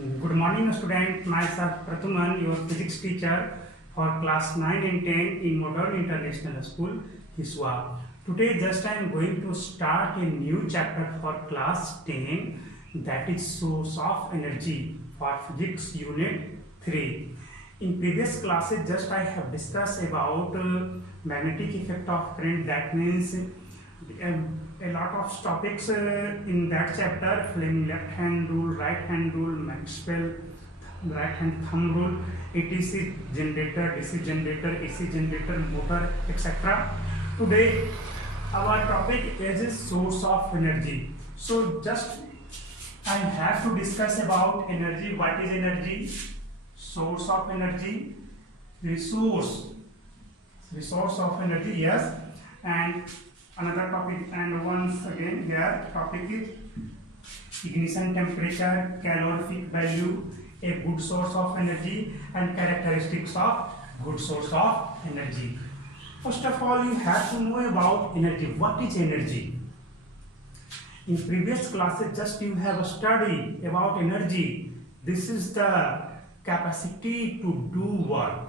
Good morning, student. Myself Prathuman, your physics teacher for class 9 and 10 in Modern International School, Hiswa. Today, just I am going to start a new chapter for class 10, that is source of energy for physics unit 3. In previous classes, just I have discussed about magnetic effect of current. That means a lot of topics in that chapter: Fleming left hand rule, right hand rule, Maxwell right hand thumb rule, etc., generator, DC generator, AC generator, motor, etc. Today our topic is source of energy. So just I have to discuss about energy. What is energy? Source of energy, resource of energy, yes. And another topic, and once again here topic is ignition temperature, calorific value, a good source of energy, and characteristics of good source of energy. First of all, you have to know about energy. What is energy? In previous classes, just you have studied about energy. This is the capacity to do work.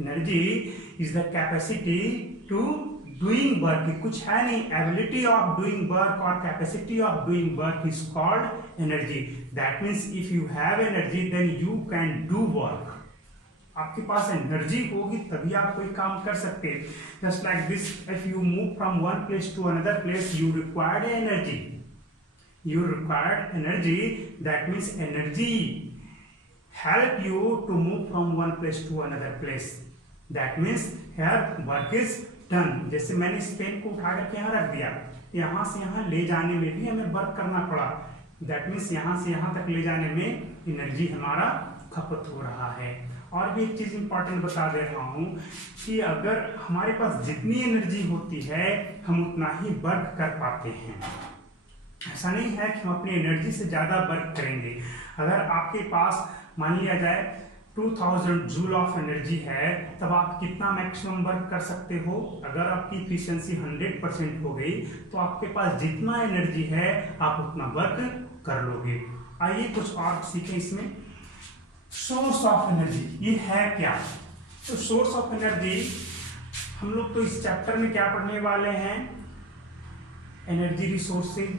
Energy is the capacity to doing work. कुछ है नहीं, ability of doing work or capacity of doing work is called energy. That means if you have energy, then you can do work. आपके पास energy होगी तभी आप कोई काम कर सकते हैं. Just like this, if you move from one place to another place, you required energy. You required energy. That means energy help you to move from one place to another place. That means here work is done. जैसे मैंने इस pen को उठा करके यहाँ रख दिया, यहाँ से यहाँ ले जाने में भी हमें वर्क करना पड़ा. दैट मीन्स यहाँ से यहाँ तक ले जाने में एनर्जी हमारा खपत हो रहा है. और भी एक चीज इंपॉर्टेंट बता दे रहा हूँ कि अगर हमारे पास जितनी एनर्जी होती है हम उतना ही वर्क कर पाते हैं. ऐसा नहीं है कि हम अपनी एनर्जी से ज्यादा वर्क करेंगे. अगर आपके पास मान लिया जाए 2000 जूल ऑफ एनर्जी है, तब आप कितना मैक्सिमम वर्क कर सकते हो? अगर आपकी इफिशिएंसी 100% हो गई तो आपके पास जितना एनर्जी है आप उतना वर्क कर लोगे. आइए कुछ और सीखें इसमें. सोर्स ऑफ एनर्जी ये है क्या? तो सोर्स ऑफ एनर्जी हम लोग तो इस चैप्टर में क्या पढ़ने वाले हैं? एनर्जी रिसोर्सेज,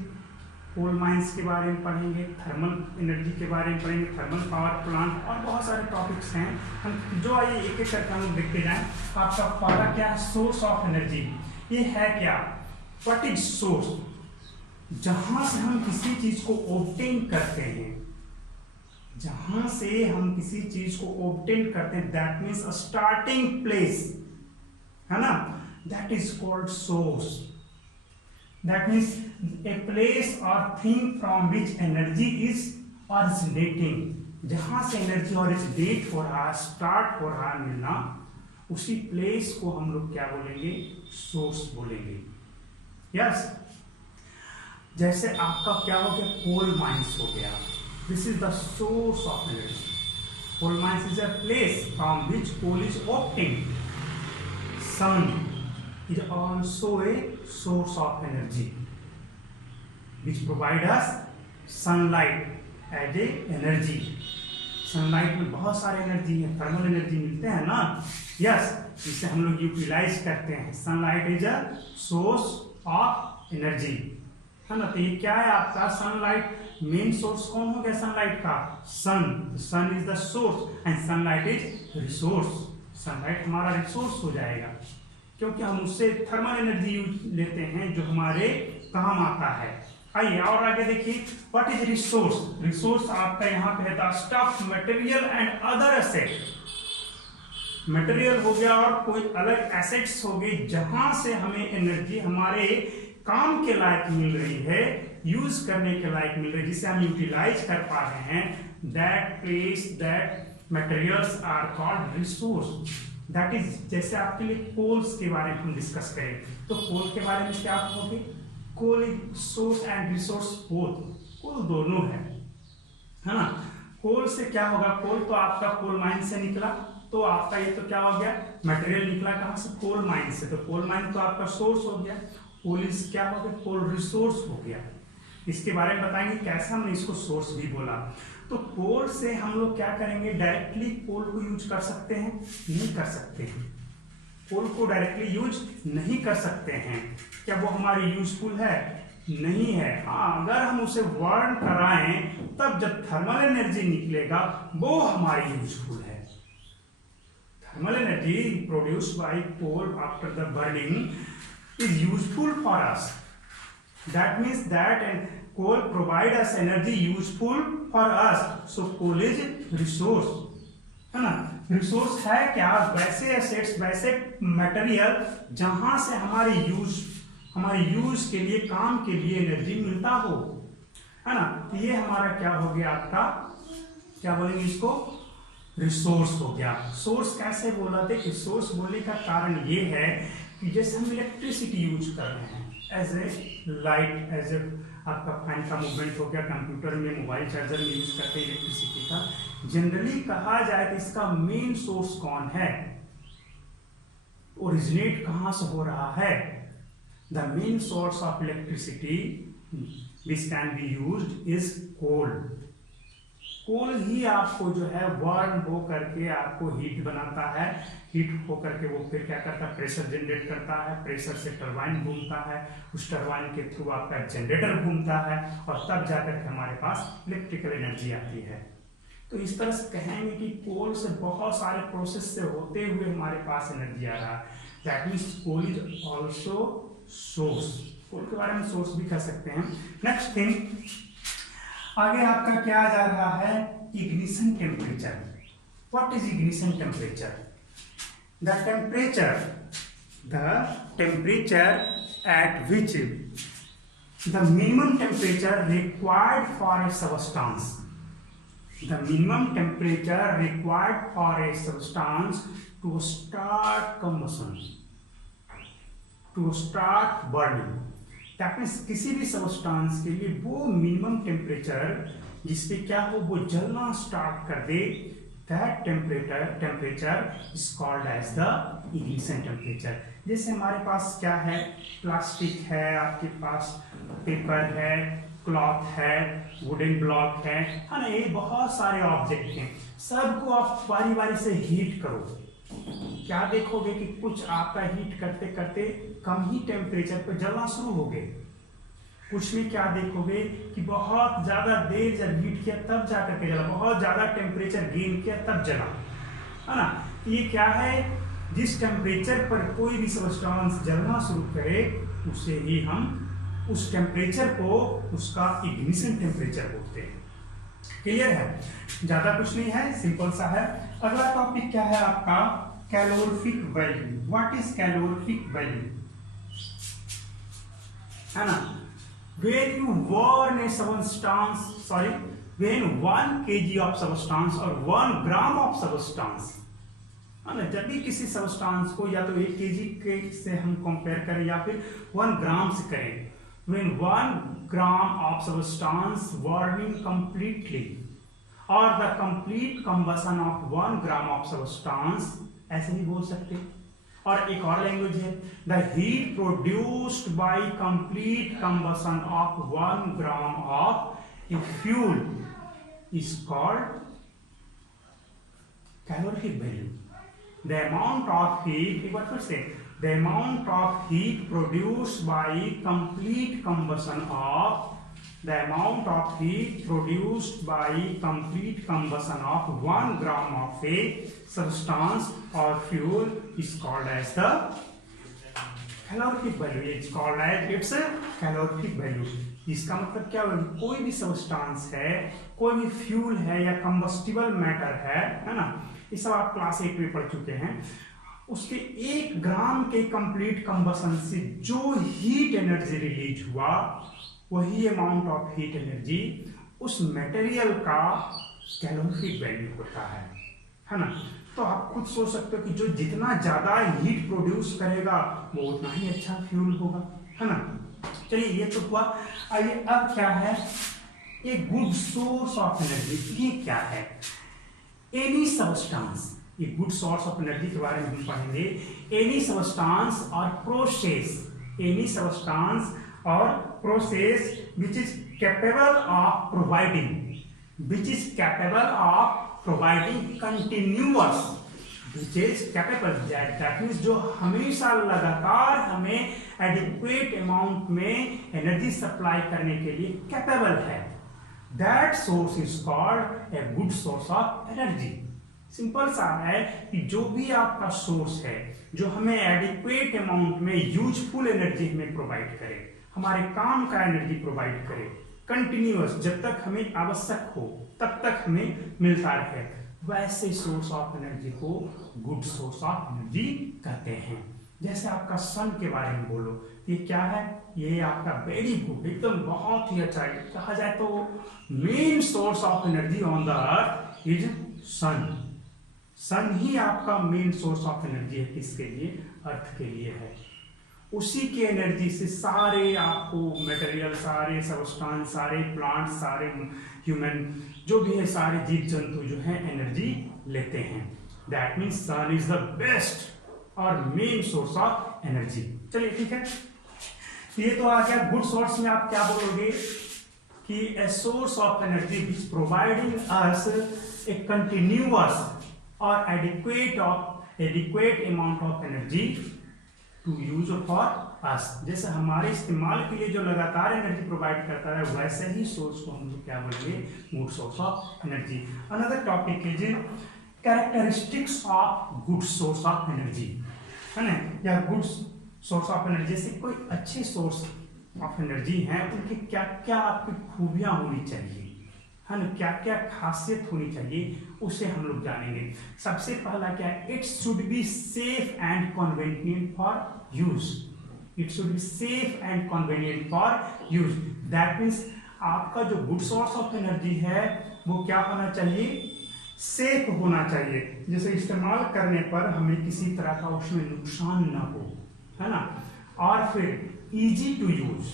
कोल माइंस के बारे में पढ़ेंगे, थर्मल एनर्जी के बारे में पढ़ेंगे, थर्मल पावर प्लांट, और बहुत सारे टॉपिक्स हैं. हम जो आइए एक एक करके हम लोग देखते जाएं. आपका पहला क्या है? Source of energy. ये है क्या? What is source? जहां से हम किसी चीज को ऑब्टेन करते हैं, जहां से हम किसी चीज को ऑब्टेन करते हैं, दैट मीन्स स्टार्टिंग प्लेस, है ना? That is called source. That means a place or thing from which energy is originating. जहां से एनर्जी ओरिजिनेट हो रहा, स्टार्ट हो रहा मिलना, उसी प्लेस को हम लोग क्या बोलेंगे? सोर्स बोलेंगे. यस. जैसे आपका क्या हो गया? कोल माइंस हो गया. This is the source of energy. Coal mines is a place from which coal is obtained. Sun is also a source of energy which provide us sunlight as a energy. Sunlight में बहुत सारे energy है, thermal energy मिलते हैं ना. Yes, जिसे हम लोग यूटिलाइज करते हैं. Sunlight is a source of energy, है ना. तो ये क्या है आपका? सनलाइट. मेन सोर्स कौन हो गया सनलाइट का? Sun. Sun is the source and sunlight is resource. Sunlight हमारा रिसोर्स हो जाएगा क्योंकि हम उससे थर्मल एनर्जी लेते हैं जो हमारे काम आता है. आइए और आगे देखिए. What is resource? रिसोर्स आपका यहाँ पे है the stuff, material and other asset. Material हो गया और कोई अलग एसेट्स हो गई जहां से हमें एनर्जी हमारे काम के लायक मिल रही है, यूज करने के लायक मिल रही है, जिसे हम यूटिलाइज कर पा रहे हैं. That place, that materials are called resource. That is, जैसे आपके लिए कोल्स के बारे में हम डिस्कस करें तो कोल के बारे में क्या कहोगे? Coal is source and resource both. Coal दोनों है ना. कोल से क्या होगा? कोल तो आपका कोल माइन से निकला, तो आपका ये तो क्या हो गया? मटेरियल निकला कहां से? कोल माइन से. तो कोल माइन तो आपका सोर्स हो गया. कोल इज क्या हो गया? कोल रिसोर्स हो गया. इसके बारे में बताएंगे कैसे हमने इसको सोर्स भी बोला। तो कोल से हम लोग क्या करेंगे, डायरेक्टली कोल को यूज कर सकते हैं? नहीं कर सकते हैं, कोल को डायरेक्टली यूज नहीं कर सकते हैं। क्या वो हमारी यूजफुल है? नहीं है। हाँ, अगर हम उसे बर्न कराएं तब जब थर्मल एनर्जी निकलेगा वो हमारी यूजफुल है। Thermal energy produced by coal after the burning is useful for us. That means that coal provide us energy useful for us. So coal is resource, है ना? रिसोर्स है क्या? वैसे एसेट्स, वैसे मटेरियल जहां से हमारे यूज के लिए, काम के लिए एनर्जी मिलता हो, है ना? तो ये हमारा क्या हो गया, आपका क्या बोलेंगे इसको, रिसोर्स हो गया। सोर्स कैसे बोला थे कि सोर्स बोलने का कारण ये है कि जैसे हम इलेक्ट्रिसिटी यूज कर रहे हैं as a light, as a आपका फैन का मूवमेंट हो गया, कंप्यूटर में, मोबाइल चार्जर में यूज करते हैं इलेक्ट्रिसिटी का। जनरली कहा जाए तो इसका मेन सोर्स कौन है, ओरिजिनेट कहां से हो रहा है? The main source of electricity which can be used is coal. Coal ही आपको जो है बर्न हो करके आपको हीट बनाता है, हीट हो करके वो फिर क्या करता है, प्रेशर जनरेट करता है, प्रेशर से टरबाइन घूमता है, उस टरबाइन के थ्रू आपका जनरेटर घूमता है और तब जाकर के हमारे पास इलेक्ट्रिकल एनर्जी आती है। तो इस तरह से कहेंगे कि कोल से बहुत सारे प्रोसेस से होते हुए हमारे पास एनर्जी आ रहा है। That means coal is also source. Coal के बारे में सोर्स भी कह सकते हैं। नेक्स्ट थिंग, आगे आपका क्या आ जा रहा है, ignition temperature. What is ignition temperature? The temperature at which the minimum temperature required for a substance, the minimum temperature required for a substance to start combustion, to start burning. That means किसी भी substance के लिए वो minimum temperature जिसपे क्या हो, वो जलना स्टार्ट कर दे, that temperature is called as the ignition temperature. जैसे हमारे पास क्या है, प्लास्टिक है, आपके पास पेपर है, क्लॉथ है, वुडन ब्लॉक है ना, ये बहुत सारे ऑब्जेक्ट हैं। सबको आप बारी बारी से हीट करो, क्या देखोगे कि कुछ आपका हीट करते करते कम ही टेम्परेचर पर जलना शुरू हो गए, कुछ में क्या देखोगे कि बहुत ज्यादा देर जब हीट किया तब जाकर के जला, बहुत ज्यादा टेम्परेचर गेन किया तब जला, है ना। ये क्या है, जिस टेम्परेचर पर कोई भी सबस्टेंस जलना शुरू करे उसे ही हम, उस टेम्परेचर को उसका इग्निशन टेम्परेचर बोलते हैं। क्लियर है? ज्यादा कुछ नहीं है, सिंपल सा है। अगला टॉपिक क्या है आपका, calorific value. What is calorific value, है ना। When you burn a substance, sorry, when 1 kg of substance or 1 gram of substance, है ना, जब भी किसी सबस्टांस को या तो 1 kg के से हम कंपेयर करें या फिर 1 ग्राम से करें, when 1 gram of substance burning completely or the complete combustion of 1 gram of substance, ऐसे भी बोल सकते हैं। और एक और लैंग्वेज है, the heat produced by complete combustion of 1 gram of a fuel is called calorific value. The amount of heat, एक बार फिर से, the amount of heat produced by complete combustion of, the amount of heat produced by complete combustion of 1 gram of a substance or fuel is called as the calorific value. It's called as its calorific value. इसका मतलब क्या है, कोई भी substance है, कोई भी fuel है या कंबस्टिबल मैटर है ना, ये सब आप क्लास 8 में पढ़ चुके हैं। उसके 1 ग्राम के कंप्लीट कंबशन से जो हीट एनर्जी रिलीज हुआ, वही अमाउंट ऑफ हीट एनर्जी उस मटेरियल का कैलोरीफिक वैल्यू होता है ना। तो आप खुद सोच सकते हो कि जो जितना ज्यादा हीट प्रोड्यूस करेगा वो उतना ही अच्छा फ्यूल होगा, है ना। चलिए ये तो हुआ। आइए अब क्या है, a good source of energy. ये क्या है, एनी सबस्टेंस, ये गुड सोर्स ऑफ एनर्जी के बारे में हम पढ़ेंगे। एनी सबस्टेंस और प्रोसेस, एनी सबस्टेंस और process which is capable of providing, which is capable of providing continuous, which is capable, that means जो हमेशा लगातार हमें adequate amount में एनर्जी सप्लाई करने के लिए कैपेबल है, that source is called a good source of energy। Simple सा है कि जो भी आपका सोर्स है जो हमें एडिक्वेट अमाउंट में यूजफुल एनर्जी हमें प्रोवाइड करे, हमारे काम का एनर्जी प्रोवाइड करे, कंटिन्यूअस, जब तक हमें आवश्यक हो तब तक हमें मिलता रहे, वैसे सोर्स ऑफ एनर्जी को गुड सोर्स ऑफ एनर्जी कहते हैं। जैसे आपका सन के बारे में बोलो, ये क्या है, ये आपका वेरी गुड, एकदम बहुत ही अच्छा है। कहा जाए तो main source of energy on the earth is sun. Sun ही आपका मेन सोर्स ऑफ एनर्जी है, किसके लिए, अर्थ के लिए है। उसी की एनर्जी से सारे आपको मटेरियल, सारे सबस्टांस, सारे प्लांट, सारे ह्यूमन जो भी है, सारे जीव जंतु जो है एनर्जी लेते हैं। That means sun is the best और मेन सोर्स ऑफ एनर्जी। चलिए ठीक है, ये तो आ गया गुड सोर्स में। आप क्या बोलोगे कि a source of energy which providing us a continuous और adequate amount of energy to use for us. जैसे हमारे इस्तेमाल के लिए जो लगातार एनर्जी प्रोवाइड करता है, वैसे ही सोर्स को हम लोग क्या बोलेंगे, good source of energy. Another topic is characteristics of good source of energy, है ना, या गुड सोर्स ऑफ एनर्जी से कोई अच्छे सोर्स ऑफ एनर्जी हैं, उनकी क्या क्या आपकी खूबियां होनी चाहिए, है ना, क्या क्या खासियत होनी चाहिए, उसे हम लोग जानेंगे। सबसे पहला क्या है, it should be safe and convenient for use. It should be safe and convenient for use. That means आपका जो गुड सोर्स ऑफ एनर्जी है वो क्या होना चाहिए, सेफ होना चाहिए, जैसे इस्तेमाल करने पर हमें किसी तरह का उसमें नुकसान ना हो, है ना, और फिर इजी टू यूज,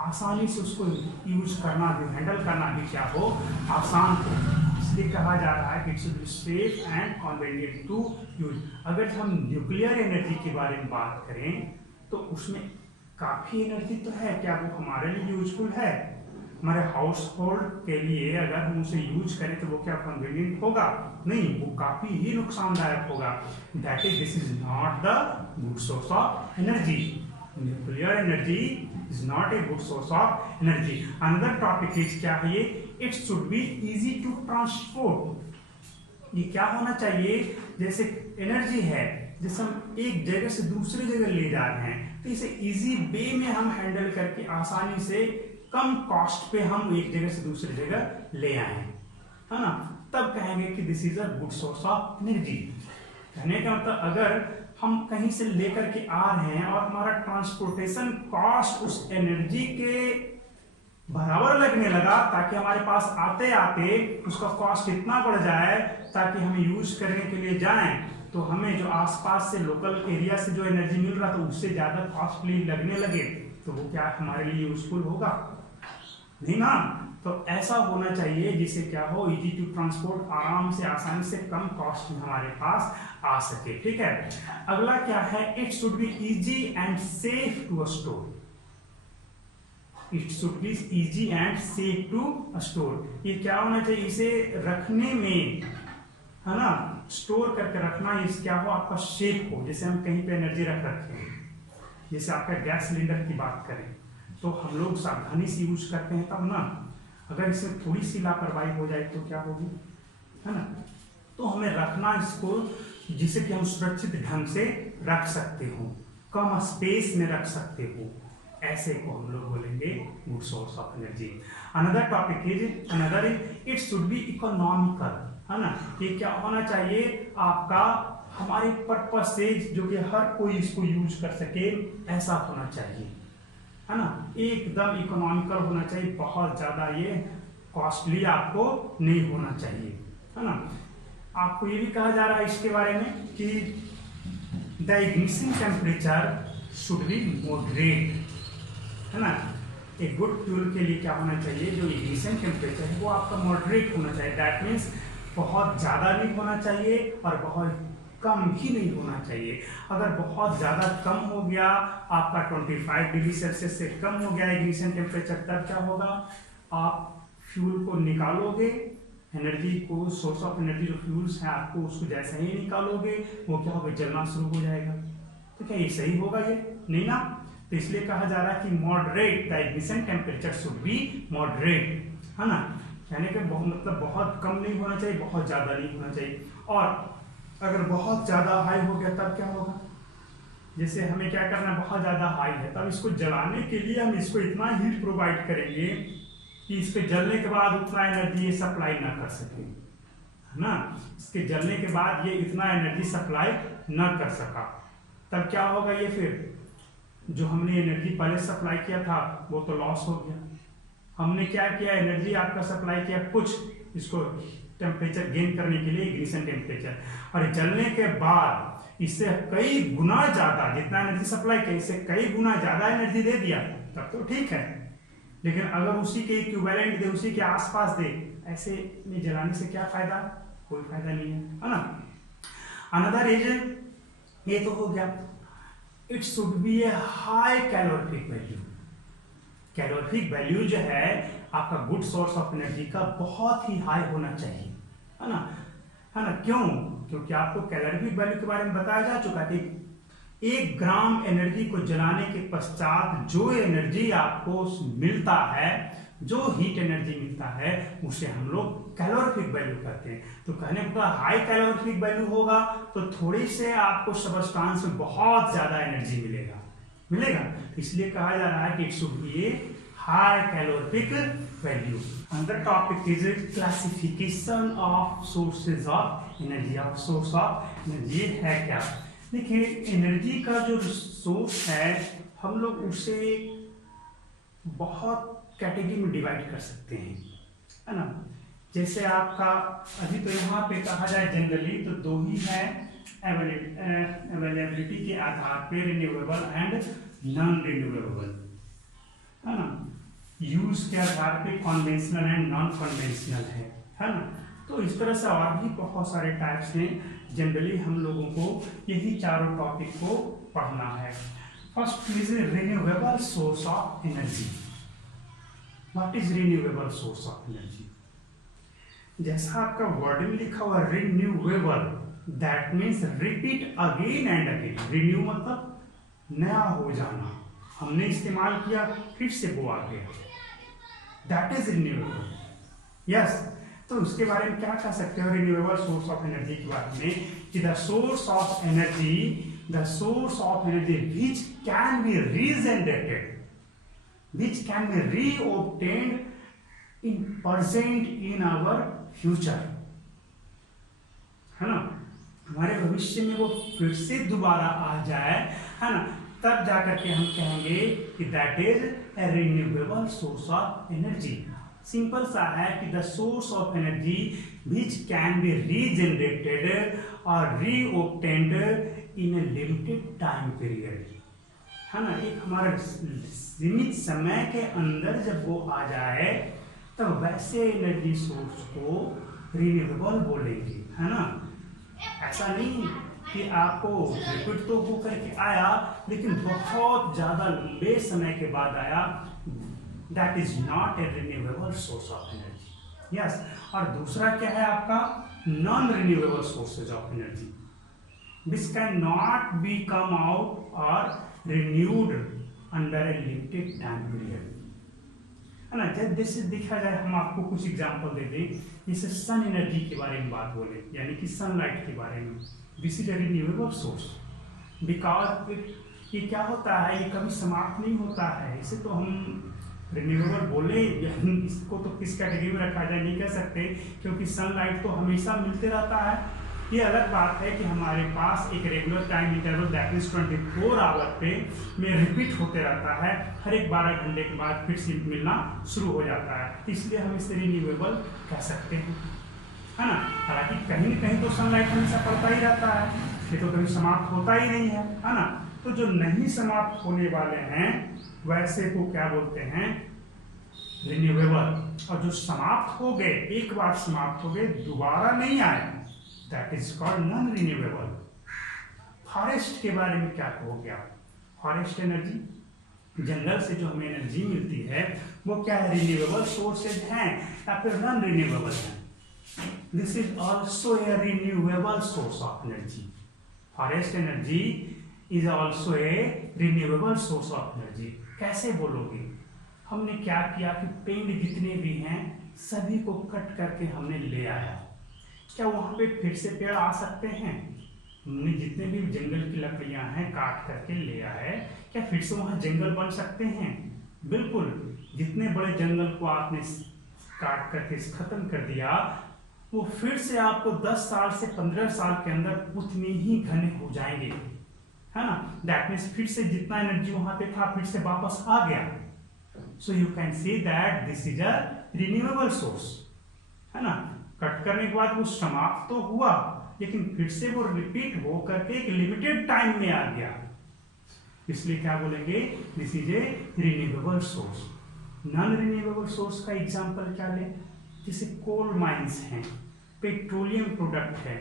आसानी से उसको यूज करना भी, हैंडल करना भी क्या हो, आसान हो। इसलिए कहा जा रहा है कि it should be safe and convenient to use. अगर हम न्यूक्लियर एनर्जी के बारे में बात करें तो उसमें काफी एनर्जी तो है, क्या वो हमारे लिए यूजफुल है, हमारे हाउस होल्ड के लिए अगर हम उसे यूज करें तो वो क्या कन्वीनियंट होगा, नहीं, वो काफी ही नुकसानदायक होगा। That is, this is not the good source of energy. Nuclear energy is not a good source of energy. Another topic is क्या है ये, it should be easy to transport। ये क्या होना चाहिए, जैसे एनर्जी है, जैसे हम एक जगह से दूसरी जगह ले जा रहे हैं तो इसे इजी वे में हम हैंडल करके आसानी से कम कॉस्ट पे हम एक जगह से दूसरी जगह ले आए, है ना, तब कहेंगे कि this is a good source of energy. कहने का मतलब अगर हम कहीं से लेकर के आ रहे हैं और हमारा ट्रांसपोर्टेशन कॉस्ट उस एनर्जी के बराबर लगने लगा, ताकि हमारे पास आते आते उसका कॉस्ट इतना बढ़ जाए ताकि हमें यूज करने के लिए जाएं, तो हमें जो आसपास से लोकल एरिया से जो एनर्जी मिल रहा था उससे ज्यादा कॉस्टली लगने लगे, तो वो क्या हमारे लिए यूजफुल होगा, नहीं ना। तो ऐसा होना चाहिए जिससे क्या हो, इजी टू ट्रांसपोर्ट, आराम से आसानी से कम कॉस्ट में हमारे पास आ सके। ठीक है, अगला क्या है, it should be easy and safe to store. It should be easy and safe to store. ये क्या होना चाहिए, इसे रखने में, है ना, स्टोर करके रखना, इस क्या हो, आपका सेफ हो। जैसे हम कहीं पे एनर्जी रख रखे हैं, जैसे आपका गैस सिलेंडर की बात करें तो हम लोग सावधानी से यूज करते हैं तब ना, अगर इसमें थोड़ी सी लापरवाही हो जाए तो क्या होगी, है ना। तो हमें रखना इसको जिसे कि हम सुरक्षित ढंग से रख सकते हो, कम स्पेस में रख सकते हो, ऐसे को हम लोग बोलेंगे good source of energy. Another topic is, another is it should B economical, है ना। ये क्या होना चाहिए, आपका हमारे पर्पस से जो कि हर कोई इसको यूज कर सके, ऐसा होना चाहिए, है ना, एकदम इकोनॉमिकल होना चाहिए, बहुत ज्यादा ये कॉस्टली आपको नहीं होना चाहिए, है ना। आपको ये भी कहा जा रहा है इसके बारे में कि the ignition temperature should be moderate, है ना। एक गुड फ्यूल के लिए क्या होना चाहिए, जो इग्निशन टेम्परेचर है वो आपका मॉडरेट होना चाहिए। दैट मीन्स बहुत ज्यादा नहीं होना चाहिए और बहुत कम ही नहीं होना चाहिए। अगर बहुत ज़्यादा कम हो गया, आपका 25 डिग्री सेल्सियस से कम हो गया इग्निशन टेम्परेचर, तब क्या होगा, आप फ्यूल को निकालोगे, एनर्जी को, सोर्स ऑफ एनर्जी जो फ्यूल्स है आपको उसको जैसे ही निकालोगे वो क्या होगा, जलना शुरू हो जाएगा। तो क्या ये सही होगा? ये नहीं ना। तो इसलिए कहा जा रहा है कि moderate the ignition temperature should be moderate, है ना, यानी कि मतलब बहुत कम नहीं होना चाहिए, बहुत ज़्यादा नहीं होना चाहिए। और अगर बहुत ज़्यादा हाई हो गया तब क्या होगा, जैसे हमें क्या करना है, बहुत ज़्यादा हाई है तब इसको जलाने के लिए हम इसको इतना हीट प्रोवाइड करेंगे कि इसके जलने के बाद उतना एनर्जी ये सप्लाई ना कर सके, है ना। इसके जलने के बाद ये इतना एनर्जी सप्लाई ना कर सका, तब क्या होगा, ये फिर जो हमने एनर्जी पहले सप्लाई किया था वो तो लॉस हो गया। हमने क्या किया, एनर्जी आपका सप्लाई किया कुछ, इसको टेम्परेचर गेन करने के लिए इग्निशन टेम्परेचर, और जलने के बाद इससे कई गुना ज्यादा, जितना एनर्जी सप्लाई किया इससे कई गुना ज्यादा एनर्जी दे दिया, तब तो ठीक है। लेकिन अगर उसी के इक्विवेलेंट दे, उसी के आसपास दे, ऐसे में जलाने से क्या फायदा, कोई फायदा नहीं है ना। अनदर रीजन ये तो हो गया, it should be a high calorific value. Calorific value जो है आपका गुड सोर्स ऑफ एनर्जी का बहुत ही हाई होना चाहिए, है ना, है ना। क्यों? क्योंकि आपको कैलोरीफिक वैल्यू के बारे में बताया जा चुका है कि 1 ग्राम एनर्जी को जलाने के पश्चात जो एनर्जी आपको मिलता है, जो हीट एनर्जी मिलता है, उसे हम लोग कैलोरीफिक वैल्यू कहते हैं। तो कहने का हाई कैलोरीफिक वैल्यू होगा तो थोड़ी से आपको सबस्टांस में बहुत ज्यादा एनर्जी मिलेगा। इसलिए कहा जा रहा है कि it should be a high calorific value. अंदर topic is classification of sources of energy. Of source of energy है क्या? देखिए, एनर्जी का जो सोर्स है हम लोग उसे बहुत कैटेगरी में डिवाइड कर सकते हैं, है ना। जैसे आपका अभी तो यहाँ पे कहा जाए जनरली तो 2 ही है अवेलेबिलिटी के आधार पे, रिन्यूएबल एंड नॉन रिन्यूएबल, है ना। यूज के आधार पे कन्वेंशनल एंड नॉन कन्वेंशनल है ना। तो इस तरह से और भी बहुत सारे टाइप्स हैं। जनरली हम लोगों को यही चारों टॉपिक को पढ़ना है। First is renewable source of energy. What is renewable source of energy? जैसा आपका वर्ड में लिखा हुआ renewable, that means repeat again and again. Renew मतलब नया हो जाना, हमने इस्तेमाल किया फिर से वो आ गया, दैट इज रिन्यूएबल। यस, तो उसके बारे में क्या कह सकते हो रिन्यूएबल सोर्स ऑफ एनर्जी के बारे में कि the source of energy which can B regenerated, which can be reobtained in present in our future, है ना। हमारे भविष्य में वो फिर से दोबारा आ जाए, है ना, तब जाकर के हम कहेंगे कि that is a renewable source of energy. Simple सा है कि the source of energy which can B regenerated और रीओब्टेन्ड इन ए लिमिटेड टाइम पीरियड, है ना। एक हमारा सीमित समय के अंदर जब वो आ जाए तब वैसे एनर्जी सोर्स को रिन्यूएबल बोलेंगे, है ना। ऐसा नहीं कि आपको रिपीट तो होकर के आया लेकिन बहुत ज्यादा लंबे समय के बाद आया, that is not a renewable source of energy. Yes, और दूसरा क्या है आपका non renewable sources of energy, which cannot be come out or renewed under a limited time period, है ना। जैसे देखा जाए, हम आपको कुछ एग्जांपल दे दें, जैसे सन एनर्जी के बारे में बात बोले, यानी कि सनलाइट के बारे में। This is a renewable source because ये क्या होता है, ये कभी समाप्त नहीं होता है। इसे तो हम रिन्यूएबल बोले, इसको तो किस कैटेगरी में रखा जाए नहीं कह सकते, क्योंकि सनलाइट तो हमेशा मिलते रहता है। ये अलग बात है कि हमारे पास एक regular time interval that is 24 hour पे में रिपीट होते रहता है, हर एक 12 घंटे के बाद फिर से मिलना शुरू हो जाता है, इसलिए हम इसे रिन्यूएबल कह सकते हैं, है ना। हालांकि कहीं न कहीं तो सनलाइट हमेशा पड़ता ही रहता है, ये तो कभी समाप्त होता ही नहीं है ना। तो जो नहीं समाप्त होने वाले हैं वैसे को क्या बोलते हैं, रिन्यूएबल। और जो समाप्त हो गए, एक बार समाप्त हो गए, दोबारा नहीं आए, that is called non renewable, forest के बारे में क्या कहोगे आप? फॉरेस्ट एनर्जी, जंगल से जो हमें एनर्जी मिलती है वो क्या है? रिन्यूएबल सोर्सेज हैं या फिर नॉन रिन्यूएबल हैं? This is also a renewable source of energy. Forest energy is also a renewable source of energy. कैसे बोलोगे? हमने क्या किया कि पेड़ जितने भी हैं सभी को कट करके हमने ले आया। क्या वहां पे फिर से पेड़ आ सकते हैं? हमने जितने भी जंगल की लकड़ियां हैं काट करके ले आए, क्या फिर से वहां जंगल बन सकते हैं? बिल्कुल। जितने बड़े जंगल को आपने काट करके खत्म कर दिया, वो फिर से आपको 10 साल से 15 साल के अंदर उतने ही घने हो जाएंगे, है ना? दैट मीन्स फिर से जितना एनर्जी वहां पे था फिर से वापस आ गया। So you can say that this is a renewable source, है ना? कट करने के बाद वो समाप्त तो हुआ, लेकिन फिर से वो रिपीट हो करके एक लिमिटेड टाइम में आ गया। इसलिए क्या बोलेंगे? This is a renewable source. Non renewable source का एग्जांपल क्या ले? जैसे कोल माइंस हैं, पेट्रोलियम प्रोडक्ट है,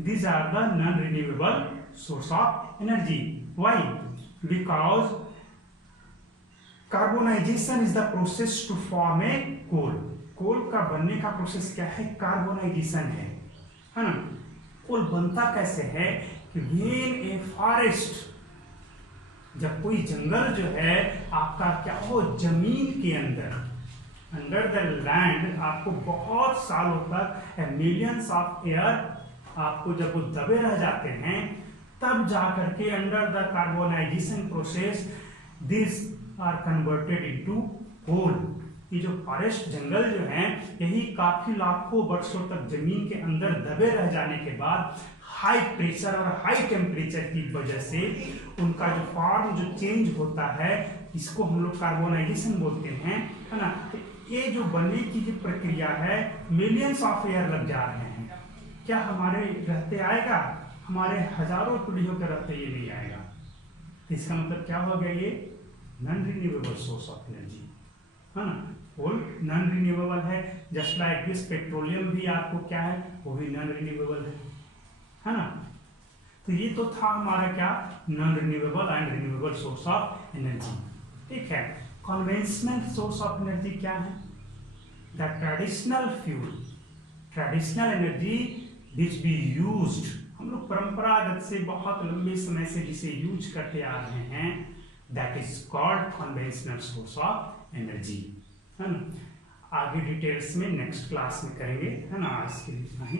these are the non-renewable source of energy. Why? Because carbonization is the process to form a coal. कोल का बनने का प्रोसेस क्या है? कार्बोनाइजेशन है ना? कोल बनता कैसे है कि when a forest, जब कोई जंगल जो है आपका क्या हो, जमीन के अंदर, अंडर द लैंड, आपको बहुत सालों तक मिलियंस ऑफ ईयर आपको जब वो दबे रह जाते हैं, तब जाकर के under the carbonisation process this are converted into coal. ये जो फॉरेस्ट जंगल जो हैं, यही काफी लाखों वर्षों तक जमीन के अंदर दबे रह जाने के बाद हाई प्रेशर और हाई टेम्परेचर की वजह से उनका जो फॉर्म जो चेंज होता है, इसको हम लोग कार्बोनाइजेशन बोलते हैं, है ना? ये जो बनने की जो प्रक्रिया है, मिलियंस ऑफ ईयर लग जा रहे हैं। क्या हमारे रहते आएगा? हमारे हजारों पीढ़ियों के रहते ये नहीं आएगा। इसका मतलब क्या हो गया? ये non renewable source of energy, है ना? कोल नॉन रिन्यूएबल है, जस्ट लाइक दिस पेट्रोलियम भी आपको क्या है, वो भी नॉन रिन्यूएबल है ना? तो ये तो था हमारा क्या, non renewable and renewable source of energy. ठीक है। कन्वेंशनल सोर्स ऑफ एनर्जी क्या है? The traditional fuel, traditional energy which be used, हम लोग परंपरागत से बहुत लंबे समय से जिसे यूज करते आ रहे हैं, that is called conventional source of energy, है ना? आगे डिटेल्स में नेक्स्ट क्लास में करेंगे, है ना? आज के लिए इतना ही।